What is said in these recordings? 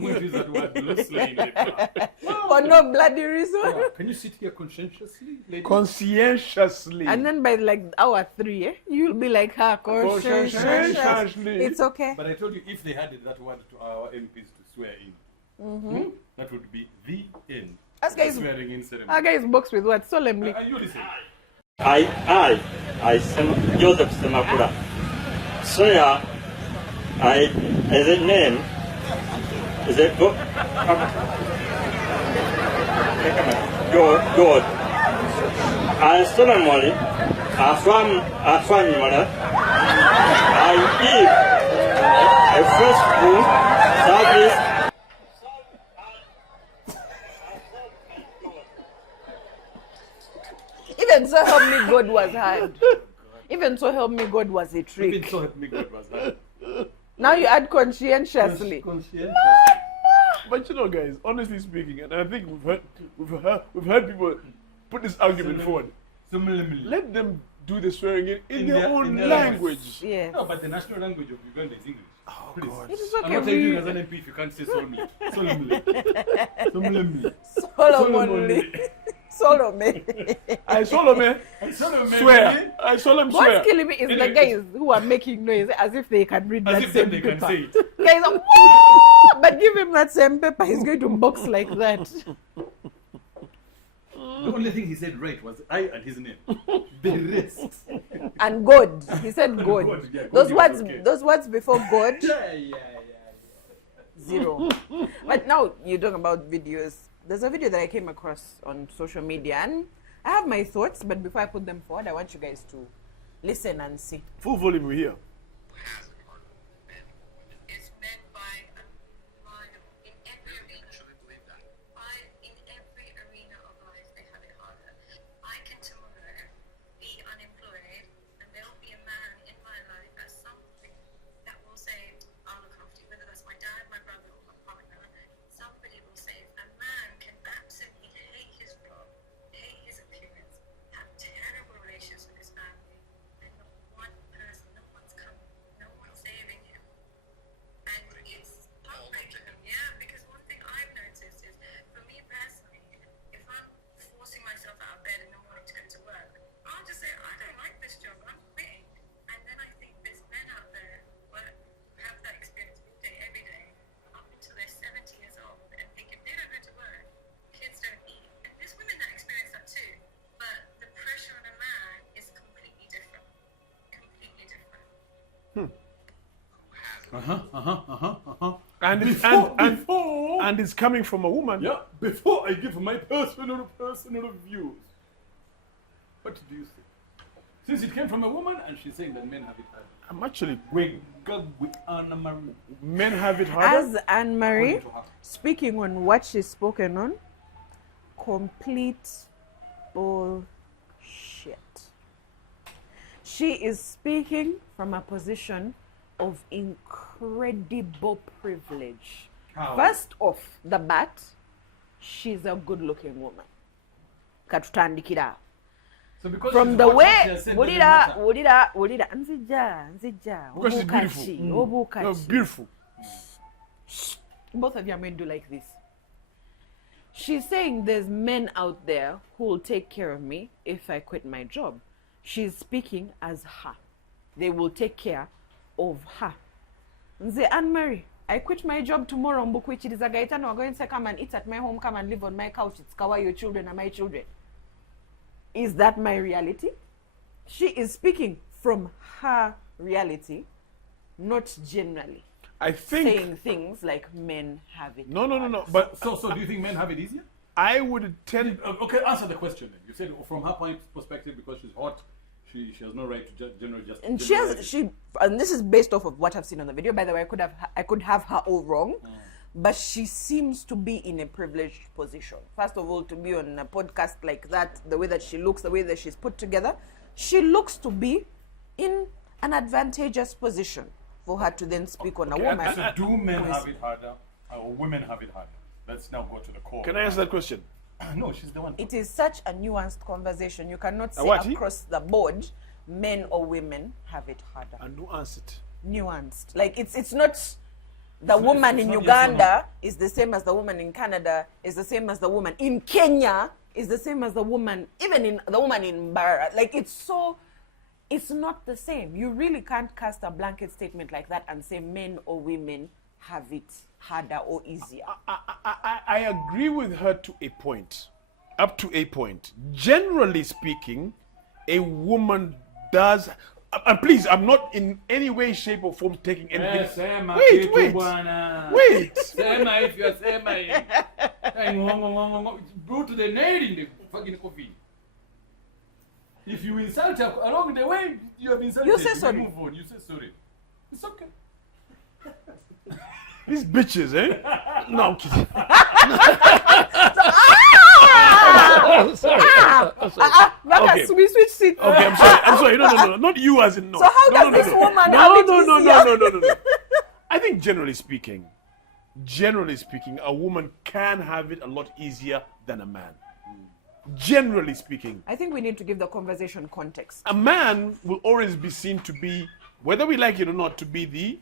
I'm going to use that word loosely. For no bloody reason. Yeah. Can you sit here conscientiously, lady? Conscientiously. And then by like hour 3, you'll be like, Conscientiously. It's okay. But I told you, if they added that word to our MPs to swear in, that would be the end. That guy is swearing in ceremony. That guy is boxed with what? Solemnly. You listen. I, Joseph Semakura, swear as a name, is it God, I solemnly affirm I give a faithful service. Even so help me God was hard. Even so help me God was a trick. Even so help me God was hard. Now you add conscientiously. Conscientious. But you know, guys, honestly speaking, and I think we've heard people put this argument forward. Let them do the swearing in their own language. Yeah. No, but the national language of Uganda is English. Oh, Please. God. It is I'm okay. not telling you as an MP if you can't say solemnly. Solemnly. Solomon. I solemn swear. I solemn swear. What's killing me is the guys who are making noise as if they can read As that if same they paper. can say it. Guys are, "Whoa!" But give him that same paper, he's going to box like that. The only thing he said right was I and his name. The rest. And God. He said God. God, yeah, God those is words okay. those words before God, Yeah. 0. But now you're talking about videos. There's a video that I came across on social media, and I have my thoughts, but before I put them forward, I want you guys to listen and see. Full volume here. It's meant by a mile in every arena. In every arena of life, they have it harder. I can tomorrow be unemployed, and there'll be a man in my life at something that will say, "I'll look after you," whether that's my dad, my brother, or my partner. Somebody will say, a man can absolutely hate his job, hate his appearance, have terrible relations with his family, and not one person, no one's coming, no one's saving him. And it's heartbreaking. Yeah, because one thing I've noticed is, for me personally, if I'm forcing myself out of bed in the morning to go to work, I'll just say, I don't like this job, I'm quitting. And then I think there's men out there who have that experience all day, every day, up until they're 70 years old, and think if they don't go to work, kids don't eat. And there's women that experience that too. But the pressure on a man is completely different. Completely different. And it's, Before. and it's coming from a woman. Yeah, before I give my personal views. What do you say? Since it came from a woman and she's saying that men have it hard. I'm actually, men have it harder. As Anne-Marie, According to her. speaking on what she's spoken on, complete bullshit. She is speaking from a position of incredible privilege. How? First off the bat, she's a good-looking woman. Katutandikira. So because From she's the hot, way, she has said doesn't matter. wulira, nzija, Because she's beautiful. No, obukachi. beautiful. Both of you are going to do like this. She's saying there's men out there who will take care of me if I quit my job. She's speaking as her. They will take care of her. Nze Anne-Marie, I quit my job tomorrow. Mbukwitiriza gaitano are going to say, come and eat at my home, come and live on my couch. It's kawa your children and my children. Is that my reality? She is speaking from her reality, not generally I think. saying things like men have it. No. hard. But So do you think men have it easier? I would tend. Okay, answer the question then. You said from her point perspective, because she's hot, she has no right to generally just. And and this is based off of what I've seen on the video. By the way, I could have her all wrong, but she seems to be in a privileged position. First of all, to be on a podcast like that, the way that she looks, the way that she's put together, she looks to be in an advantageous position for her to then speak on a woman. So do men have it harder, or women have it harder? Let's now go to the core. Can I answer that question? No, she's the one. It is such a nuanced conversation. You cannot say what? across the board, men or women have it harder. And nuance it. Nuanced. Like it's not the woman it's in not yes or no. Uganda is the same as the woman in Canada, is the same as the woman in Kenya, is the same as the woman, even in the woman in Bara. Like, it's not the same. You really can't cast a blanket statement like that and say men or women have it harder or easier. I agree with her to a point. Up to a point. Generally speaking, a woman does. And please, I'm not in any way, shape, or form taking anything. Wait. Sema if you're sema. Go to the nail in the fucking coffee. If you insult her along the way, you have insulted. You say sorry. Move on. You say sorry. It's okay. These bitches, eh? No, I'm kidding. Okay. We switch seats. Okay, I'm sorry. No. Not you as in no. So how does this woman have it easier? No. I think generally speaking, a woman can have it a lot easier than a man. Generally speaking. I think we need to give the conversation context. A man will always be seen to be, whether we like it or not, to be the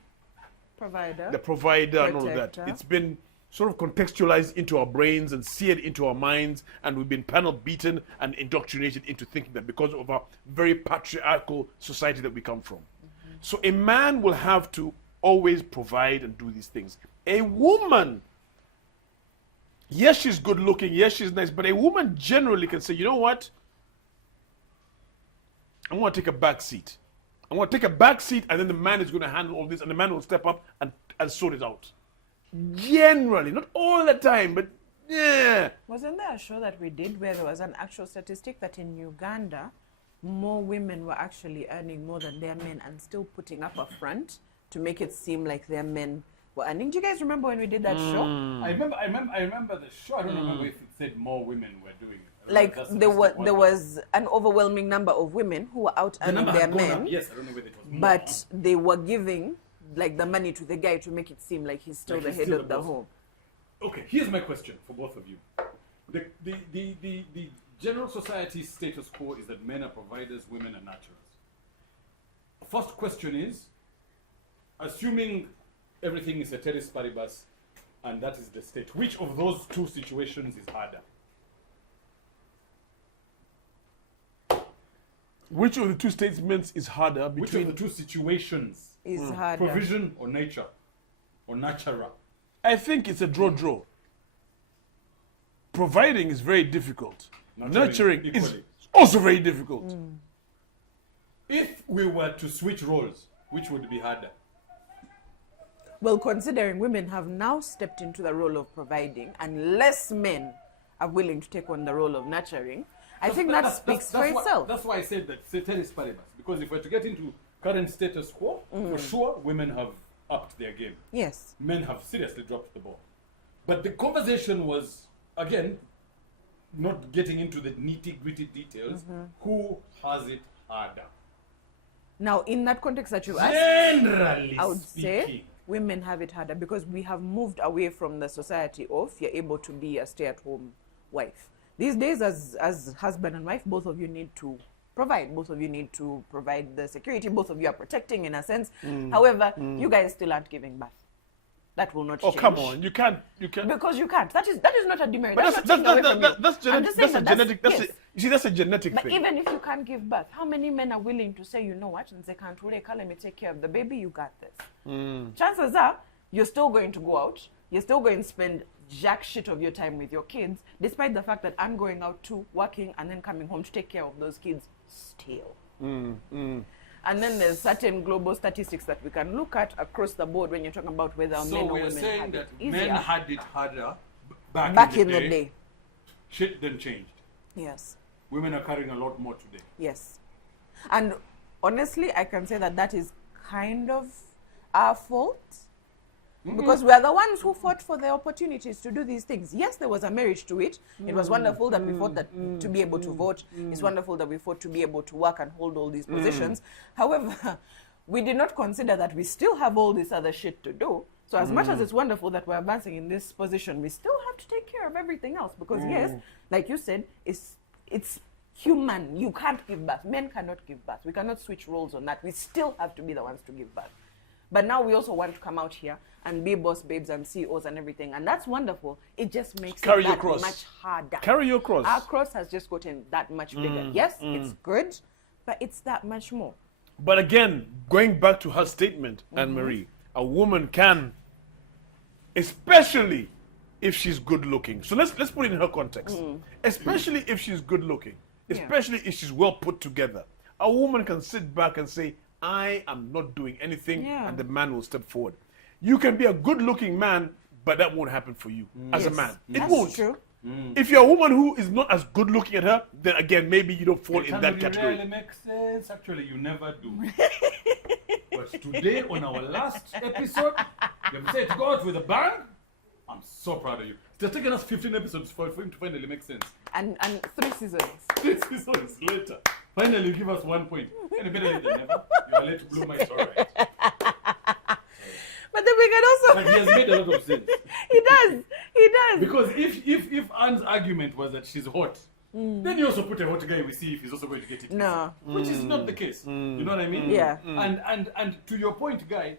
provider and all of that. Protector. It's been sort of contextualized into our brains and seared into our minds, and we've been panel beaten and indoctrinated into thinking that because of our very patriarchal society that we come from. Mm-hmm. So a man will have to always provide and do these things. A woman, yes, she's good looking, yes, she's nice, but a woman generally can say, you know what? I want to take a back seat. I want to take a back seat, and then the man is going to handle all this, and the man will step up and sort it out. Generally, not all the time, but yeah. Wasn't there a show that we did where there was an actual statistic that in Uganda, more women were actually earning more than their men and still putting up a front to make it seem like their men were earning? Do you guys remember when we did that show? I remember the show. I don't remember if it said more women were doing it. Like there was an overwhelming number of women who were out earning their men. Yes, I don't know whether it was more. But they were giving like the money to the guy to make it seem like he's still Like the he's head still of the the boss. home. Okay, here's my question for both of you. The general society status quo is that men are providers, women are nurturers. First question is, assuming everything is ceteris paribus and that is the state, which of those two situations is harder? Which of the two statements is harder between... Which of the two situations Is harder. provision or nature or nurturer? I think it's a draw. Providing is very difficult. Nurturing is equally. also very difficult. If we were to switch roles, which would be harder? Well, considering women have now stepped into the role of providing and less men are willing to take on the role of nurturing, I think that speaks for itself. That's why I said that ceteris paribus. Because if we're to get into current status quo, for sure, women have upped their game. Yes. Men have seriously dropped the ball. But the conversation was, again, not getting into the nitty-gritty details. Who has it harder? Now, in that context that you asked, Generally I would speaking. say women have it harder because we have moved away from the society of you're able to be a stay-at-home wife. These days, as husband and wife, both of you need to provide. Both of you need to provide the security. Both of you are protecting in a sense. However, you guys still aren't giving birth. That will not change. Oh, come on. You can't. Because you can't. That is not a demerit. But That's a genetic. You see, that's a genetic But thing. even if you can't give birth, how many men are willing to say, you know what, and they can't really let me take care of the baby, you got this. Chances are, you're still going to go out. You're still going to spend jack shit of your time with your kids, despite the fact that I'm going out too, working, and then coming home to take care of those kids still. And then there's certain global statistics that we can look at across the board when you're talking about whether men or we're women saying have that it easier. men had it harder back in the day. Shit then changed. Yes. Women are carrying a lot more today. Yes. And honestly, I can say that is kind of our fault. Because we are the ones who fought for the opportunities to do these things. Yes, there was a merit to it. It was wonderful that we fought to be able to vote. It's wonderful that we fought to be able to work and hold all these positions. However, we did not consider that we still have all this other shit to do. So as much as it's wonderful that we're advancing in this position, we still have to take care of everything else. Because yes, like you said, it's human. You can't give birth. Men cannot give birth. We cannot switch roles on that. We still have to be the ones to give birth. But now we also want to come out here and be boss babes and CEOs and everything. And that's wonderful. It just makes Carry it your that cross. much harder. Carry your cross. Our cross has just gotten that much bigger. Yes, it's good, but it's that much more. But again, going back to her statement, Anne-Marie, a woman can, especially if she's good looking. So let's put it in her context. Especially if she's good looking, especially if she's well put together. A woman can sit back and say, I am not doing anything, and the man will step forward. You can be a good looking man, but that won't happen for you as a man. It That's won't. true. If you're a woman who is not as good looking at her, then again, maybe you don't fall in that It category. really makes sense. Actually, you never do. But today, on our last episode, you have said to go out with a bang. I'm so proud of you. It has taken us 15 episodes for him to finally make sense. And 3 seasons. 3 seasons later, finally you give us 1 point. Any better late than never. You are late to blow my story. But then we can also... But he has made a lot of sense. He does. Because if Anne's argument was that she's hot, then you also put a hot guy, we see if he's also going to get it. No. Which is not the case. You know what I mean? Yeah. And to your point, Guy,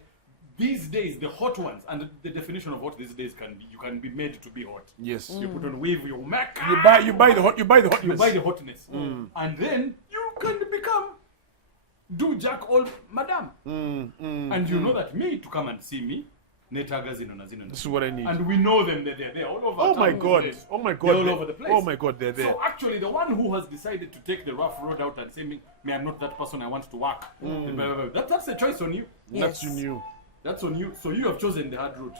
these days the hot ones, and the definition of hot these days can be, you can be made to be hot. Yes. You put on weave, you make You buy the hotness. you buy the hotness, and then you can become do jack all madam. And you know that me to come and see me, This is what I need. and we know them. They're all over. Oh my town God. today. Oh my God. They're all over the place. Oh my God, they're there. So actually, the one who has decided to take the rough road out and say, "Me, I'm not that person. I want to work." Blah, blah, blah. That's a choice on you. That's Yes. you knew. That's on you. So you have chosen the hard route.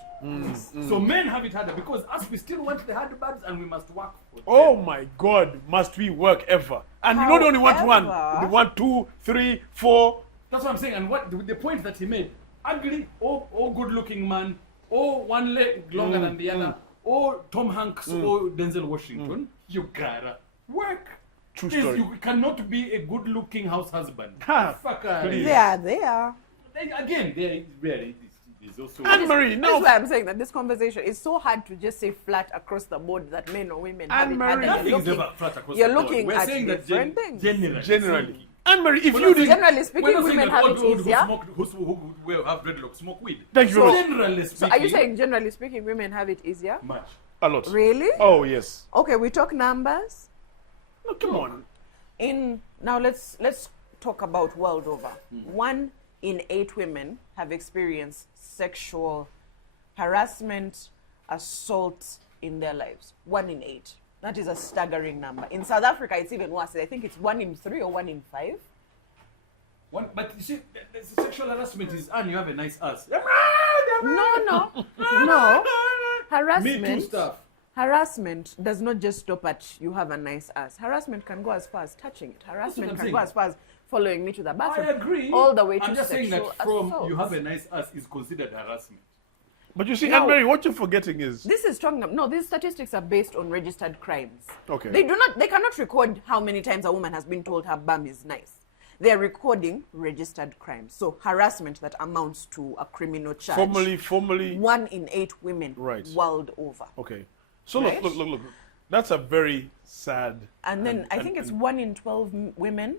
So men have it harder because us, we still want the hard birds and we must work. For Oh them. my God, must we work ever? And we don't only want one. However- We want 2, 3, 4. That's what I'm saying. And what the point that he made, ugly or good-looking man, or one leg longer than the other, or Tom Hanks or Denzel Washington, you gotta work. True Yes, story. you cannot be a good-looking house husband. Ha, Fucker. please. They are there. Again, there's also. Anne-Marie, That's no. why I'm saying that this conversation is so hard to just say flat across the board that men or women have it Anne-Marie. harder. Nothing You're is looking- ever flat across you're the board. looking We're at saying that different things. generally. Anne-Marie, if We're you not did... saying- Generally speaking, we're not saying women that have all it people easier. who have dreadlocks smoke weed. Thank you very much. Generally So speaking. are you saying generally speaking, women have it easier? Much. A lot. Really? Oh, yes. Okay, we talk numbers. No, come on. Now let's talk about world over. 1 in 8 women have experienced sexual harassment, assault in their lives. 1 in 8. That is a staggering number. In South Africa, it's even worse. I think it's 1 in 3 or 1 in 5. But you see, the sexual harassment is, and you have a nice ass. No. Harassment. Me too stuff. Harassment does not just stop at you have a nice ass. Harassment can go as far as touching it. Harassment I'm can saying. go as far as following me to the I bathroom. agree. All the way to I'm just saying sexual that from assault. you have a nice ass is considered harassment. But you see, No. Anne-Marie, what you're forgetting is... This is strong. No, these statistics are based on registered crimes. Okay. They cannot record how many times a woman has been told her bum is nice. They're recording registered crimes. So harassment that amounts to a criminal charge. Formally... 1 in 8 women Right. world over. Okay. So Right? look. That's a very sad... And then I think it's 1 in 12 women,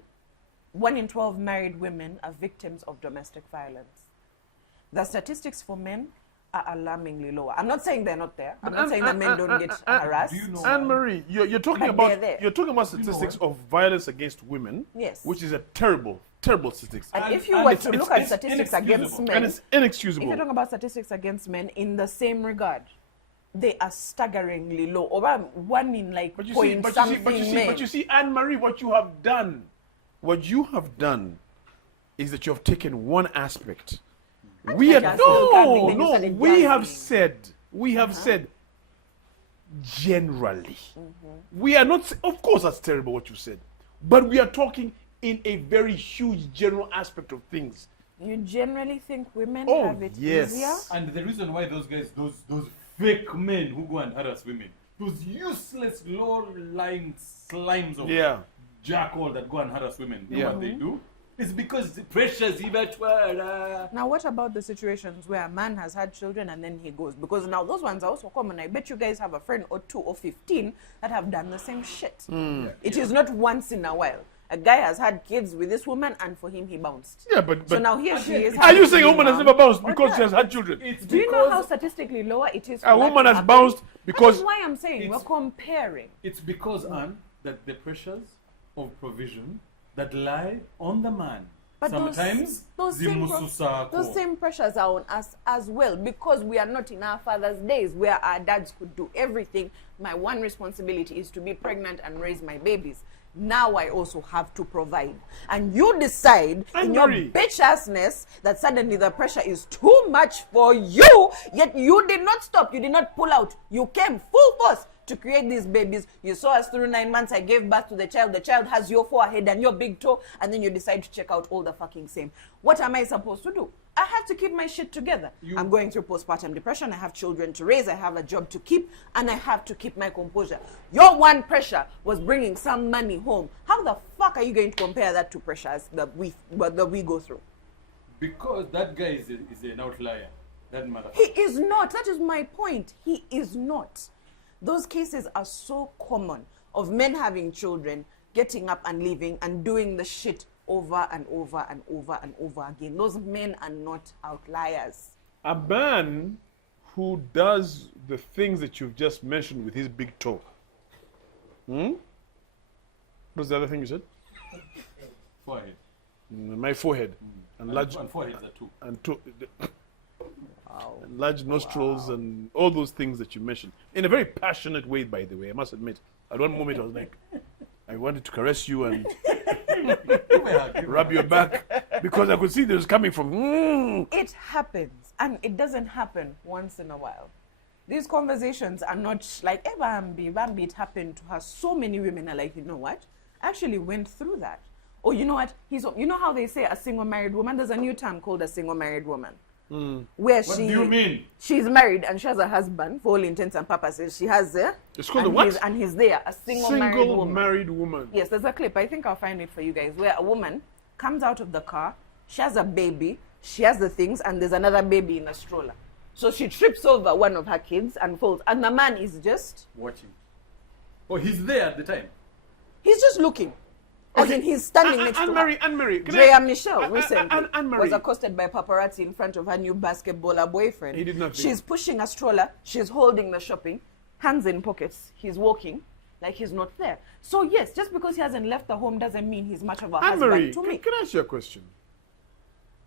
1 in 12 married women are victims of domestic violence. The statistics for men are alarmingly lower. I'm not saying they're not there. I'm not saying that men don't get harassed. do you know- Anne-Marie, you're talking But about they're there. you're talking about statistics of violence against women, Yes. which is a terrible statistics. And if you and were it's- to look it's at statistics against inexcusable. men, And it's if inexcusable. you're talking about statistics against men in the same regard, they are staggeringly low. Over 1 in like But you point see, but something men. but you see, Anne-Marie, what you have done is that you have taken one aspect. We like are you're still coming, then you no, started we have gasping. said generally. We are not, of course that's terrible what you said, but we are talking in a very huge general aspect of things. You generally think women Oh, have it yes. easier? And the reason why those guys, those fake men who go and harass women, those useless, low-lying slimes of jackal that go and harass women, you know what they do? It's because the pressures even. Now, what about the situations where a man has had children and then he goes? Because now those ones are also common. I bet you guys have a friend or 2 or 15 that have done the same shit. It is not once in a while. A guy has had kids with this woman, and for him, he bounced. Yeah, but So now here she is. are you saying a having woman has mom. never bounced What because she does? has had children? It's Do you know how because statistically lower it is? For A that woman to has happen? bounced because That's why I'm saying we're It's- comparing. it's because Anne, that the pressures of provision that lie on the man. But Sometimes those same pressures are on us as well, because we are not in our father's days where our dads could do everything. My one responsibility is to be pregnant and raise my babies. Now I also have to provide. And you decide in your Anne-Marie. bitch assness that suddenly the pressure is too much for you, yet you did not stop. You did not pull out. You came full force to create these babies. You saw us through 9 months. I gave birth to the child. The child has your forehead and your big toe, and then you decide to check out all the fucking same. What am I supposed to do? I have to keep my shit together. I'm going through postpartum depression. I have children to raise. I have a job to keep, and I have to keep my composure. Your one pressure was bringing some money home. How the fuck are you going to compare that to pressures that we go through? Because that guy is an outlier. That mother. He is not. That is my point. He is not. Those cases are so common of men having children, getting up and leaving and doing the shit over and over and over and over again. Those men are not outliers. a man who does the things that you've just mentioned with his big toe. What's the other thing you said? Forehead. My forehead. And large And foreheads are two. and large nostrils and all those things that you mentioned. In a very passionate way, by the way, I must admit. At one moment I was like, I wanted to caress you and rub your back because I could see this coming from. It happens, and it doesn't happen once in a while. These conversations are not like, Bambi, it happened to her. So many women are like, you know what? I actually went through that. Or you know what? You know how they say a single married woman? There's a new term called a single married woman. Where What do you mean? She's married and she has a husband for all intents and purposes. She has It's called a what? And he's there, a single married woman. Yes, there's a clip. I think I'll find it for you guys, where a woman comes out of the car, she has a baby, she has the things, and there's another baby in a stroller. So she trips over one of her kids and falls, and the man is just Watching. Oh, he's there at the time. he's just looking. As in, he's standing next to her. Anne-Marie. Drea Michelle recently Anne-Marie. was accosted by paparazzi in front of her new basketballer boyfriend. He did not do She's pushing a stroller. She's holding the shopping, hands in pockets. He's walking like he's not there. So yes, just because he hasn't left the home doesn't mean he's much of a Anne-Marie, husband to me. can I ask you a question?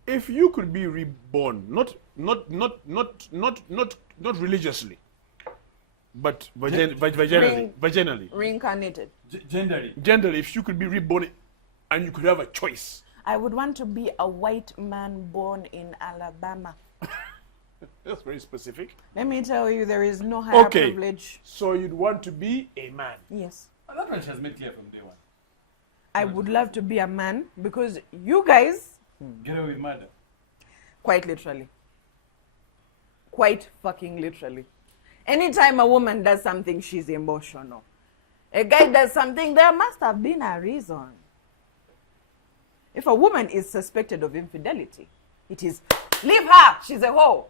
If you could be reborn, not religiously, but vaginally, Reincarnated. Genderly. if you could be reborn and you could have a choice, I would want to be a white man born in Alabama. that's very specific. Let me tell you, there is no higher Okay, privilege. so you'd want to be a man. Yes. That one she has made clear from day one. I would love to be a man because you guys, Get away with murder. quite literally. Quite fucking literally. Anytime a woman does something, she's emotional. A guy does something, there must have been a reason. If a woman is suspected of infidelity, it is, leave her, she's a hoe.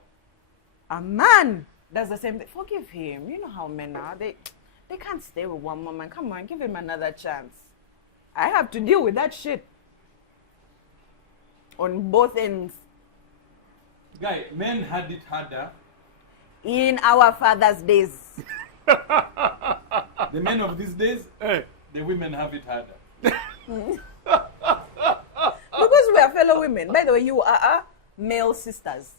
A man does the same thing. Forgive him. You know how men are. They can't stay with one woman. Come on, give him another chance. I have to deal with that shit. On both ends. Guy, men had it harder. In our father's days. The men of these days, Hey, the women have it harder. Because we are fellow women. By the way, you are our male sisters.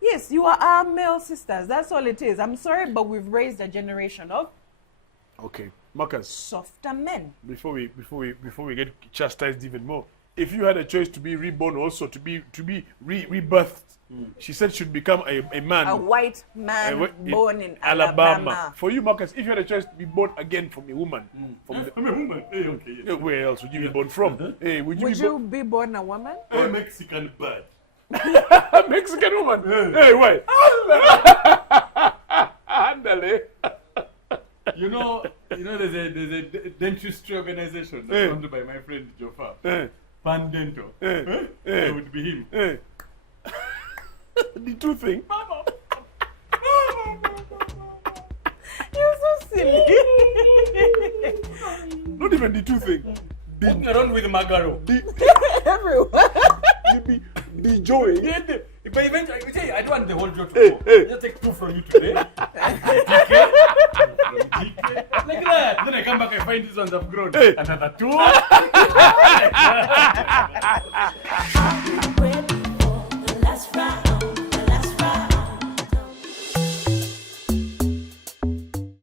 Yes, you are our male sisters. That's all it is. I'm sorry, but we've raised a generation of okay, Marcus. softer men. Before we get chastised even more, if you had a choice to be reborn, also to be rebirthed, she said she'd become a man. A white man born in Alabama. For you, Marcus, if you had a choice to be born again from a woman, I'm a woman. Hey, okay. Yeah, where else would you be born from? Hey, would Would be you be born a woman? A Mexican bird. a Mexican woman? Hey, why? Andale. You know, there's a dentistry organization that's funded by my friend Jofa. Pan Dento. It would be him. The two thing. You're so silly. Not even the two thing. walking around with Magaro. Everyone. You be joy. If I eventually, I say, I don't want the whole job to Hey, go. hey. Just take 2 from you today. DK. Like that. Then I come back, I find these ones have grown. Hey. Another 2. When